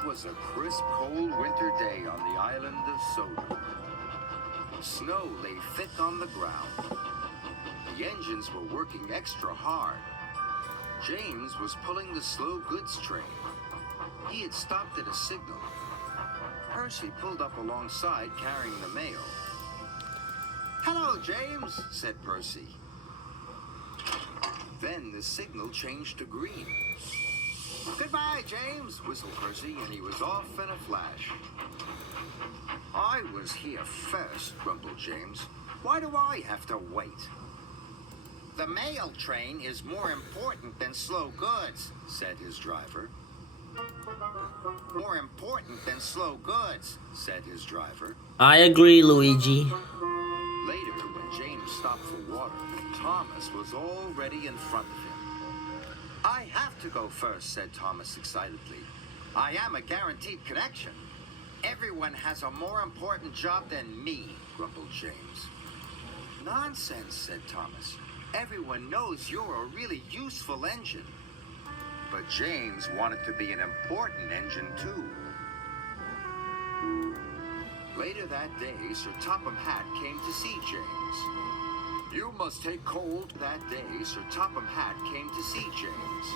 It was a crisp, cold winter day on the island of Soda. Snow lay thick on the ground. The engines were working extra hard. James was pulling the slow goods train. He had stopped at a signal. Percy pulled up alongside carrying the mail. "Hello, James," said Percy. Then the signal changed to green. "Goodbye, James," whistled Percy, and he was off in a flash. "I was here first," grumbled James. "Why do I have to wait?" "The mail train is more important than slow goods," said his driver. "More important than slow goods," said his driver. I agree, Luigi. Later, when James stopped for water, Thomas was already in front of him. "I have to go first," said Thomas excitedly. "I am a guaranteed connection." "Everyone has a more important job than me," grumbled James. "Nonsense," said Thomas. "Everyone knows you're a really useful engine." But James wanted to be an important engine too. Later that day, Sir Topham Hatt came to see James. "You must take coal." That day, Sir Topham Hatt came to see James.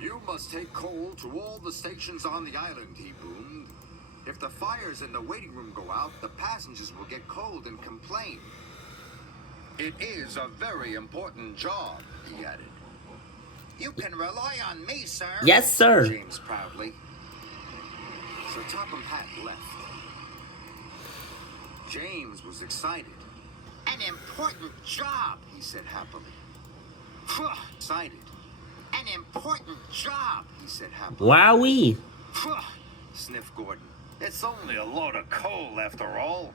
"You must take coal to all the stations on the island," he boomed. "If the fires in the waiting room go out, the passengers will get cold and complain." "It is a very important job," he added. "You can rely on me, sir." Yes, sir. James proudly. Sir Topham Hatt left. James was excited. "An important job," he said happily. Excited. "An important job," he said happily. Wowee. Sniffed Gordon. "It's only a load of coal after all."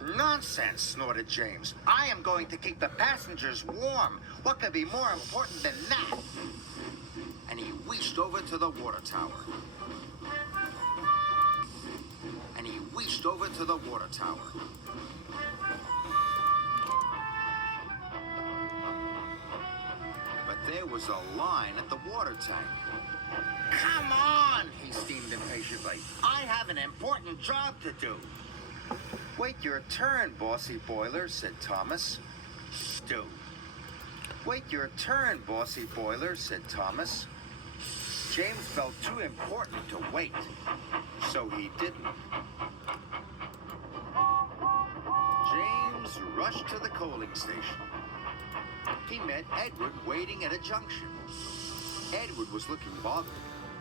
"Nonsense," snorted James. "I am going to keep the passengers warm. What could be more important than that?" And he wheeshed over to the water tower. But there was a line at the water tank. "Come on," he steamed impatiently. "I have an important job to do." "Wait your turn, bossy boiler," said Thomas. "Do." "Wait your turn, bossy boiler," said Thomas. James felt too important to wait, so he didn't. James rushed to the coaling station. He met Edward waiting at a junction. Edward was looking bothered.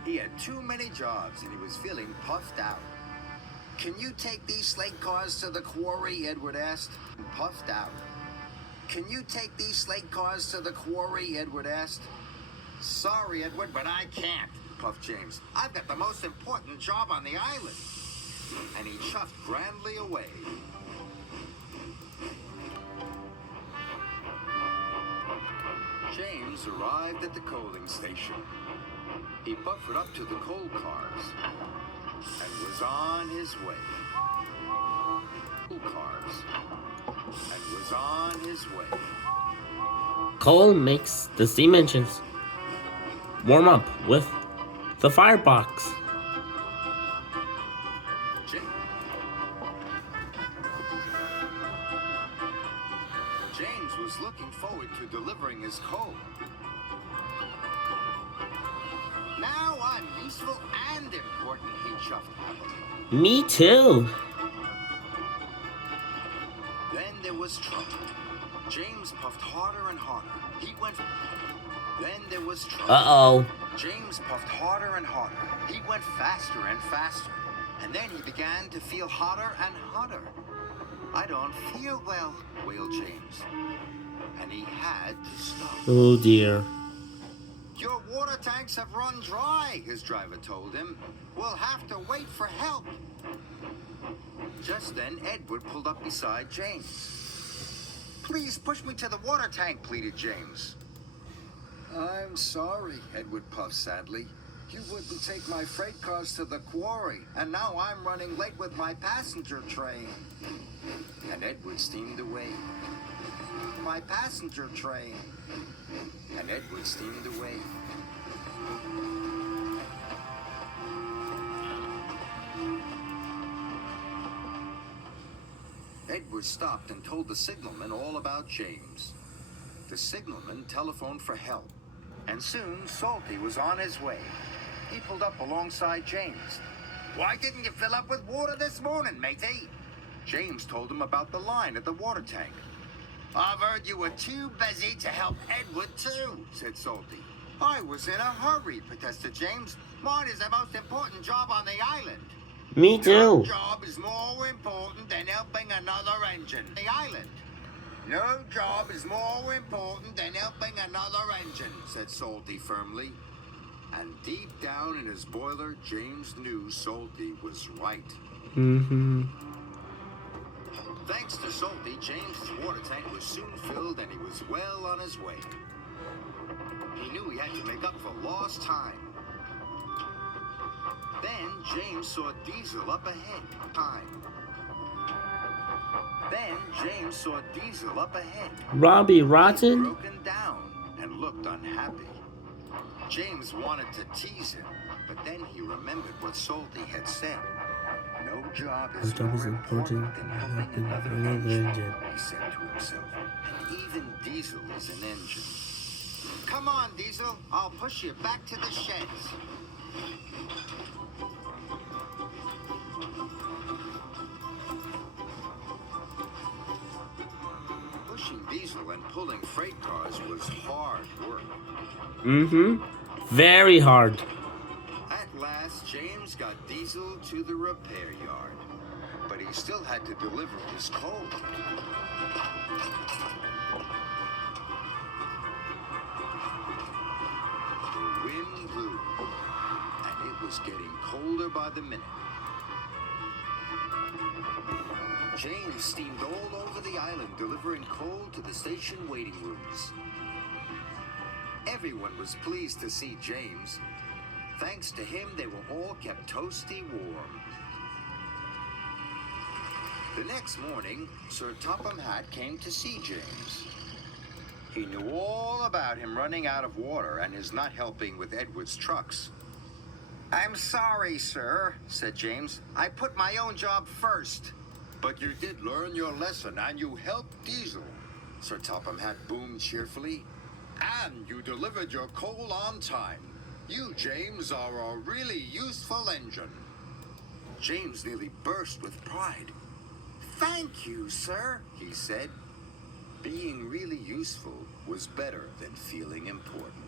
He had too many jobs and he was feeling puffed out. "Can you take these slate cars to the quarry?" Edward asked. Puffed out. "Can you take these slate cars to the quarry?" Edward asked. "Sorry, Edward, but I can't," puffed James. "I've got the most important job on the island." And he chuffed grandly away. James arrived at the coaling station. He buffered up to the coal cars and was on his way. Coal makes the steam engines warm up with the firebox. James was looking forward to delivering his coal. "Now I'm useful and important," he chuffed happily. Me too. Then there was trouble. James puffed harder and harder. Then there was trouble. Uh-oh. James puffed harder and harder. He went faster and faster. And then he began to feel hotter and hotter. "I don't feel well," wailed James. And he had to stop. Oh dear. "Your water tanks have run dry," his driver told him. "We'll have to wait for help." Just then, Edward pulled up beside James. "Please push me to the water tank," pleaded James. "I'm sorry," Edward puffed sadly. "You wouldn't take my freight cars to the quarry, and now I'm running late with my passenger train." And Edward steamed away. "My passenger train." And Edward steamed away. Edward stopped and told the signalman all about James. The signalman telephoned for help, and soon Salty was on his way. He pulled up alongside James. "Why didn't you fill up with water this morning, matey?" James told him about the line at the water tank. "I've heard you were too busy to help Edward too," said Salty. "I was in a hurry," protested James. "Mine is the most important job on the island." Me "No too. job is more important than helping another engine on the island." "No job is more important than helping another engine," said Salty firmly. And deep down in his boiler, James knew Salty was right. Mm-hmm. Thanks to Salty, James's water tank was soon filled and he was well on his way. He knew he had to make up for lost time. Then James saw Diesel up ahead. Robbie rotten? Broken down and looked unhappy. James wanted to tease him, but then he remembered what Salty had said. "No job is more important than helping another engine," he said to himself. And even Diesel is an engine. "Come on, Diesel. I'll push you back to the sheds." Pushing Diesel and pulling freight cars was hard work. Mm-hmm. Very hard. At last, James got Diesel to the repair yard, but he still had to deliver his coal. The wind blew, and it was getting colder by the minute. James steamed all over the island, delivering coal to the station waiting rooms. Everyone was pleased to see James. Thanks to him, they were all kept toasty warm. The next morning, Sir Topham Hatt came to see James. He knew all about him running out of water and his not helping with Edward's trucks. "I'm sorry, sir," said James. "I put my own job first." "But you did learn your lesson and you helped Diesel," Sir Topham Hatt boomed cheerfully. "And you delivered your coal on time. You, James, are a really useful engine." James nearly burst with pride. "Thank you, sir," he said. Being really useful was better than feeling important.